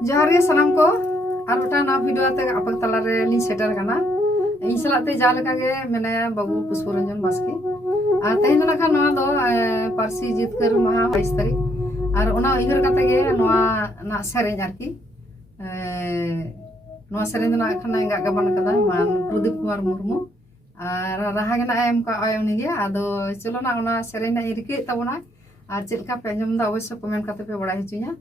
जोहार गे सानाम को और मिटा ना वीडियो ते आपक तला रे ली सेटर करना इन सलाते जा लगा गे मैंने बाबू पुष्परंजन बास्के और तेहन ना खान नवा दो पारसी जितकर महा 22 तारीख और ओना इहर काते गे नवा ना सेरेंज आरकी नवा सेरेंज ना खाना इंगा गबन कदा मान प्रदीप कुमार मुर्मू और राहा गे ना एम का आयोनी गे आदो चलो ना ओना सेरेंज ना इरके तबना और चेलका पे अंजम दा अवश्य कमेंट काते पे बड़ा हिचुया।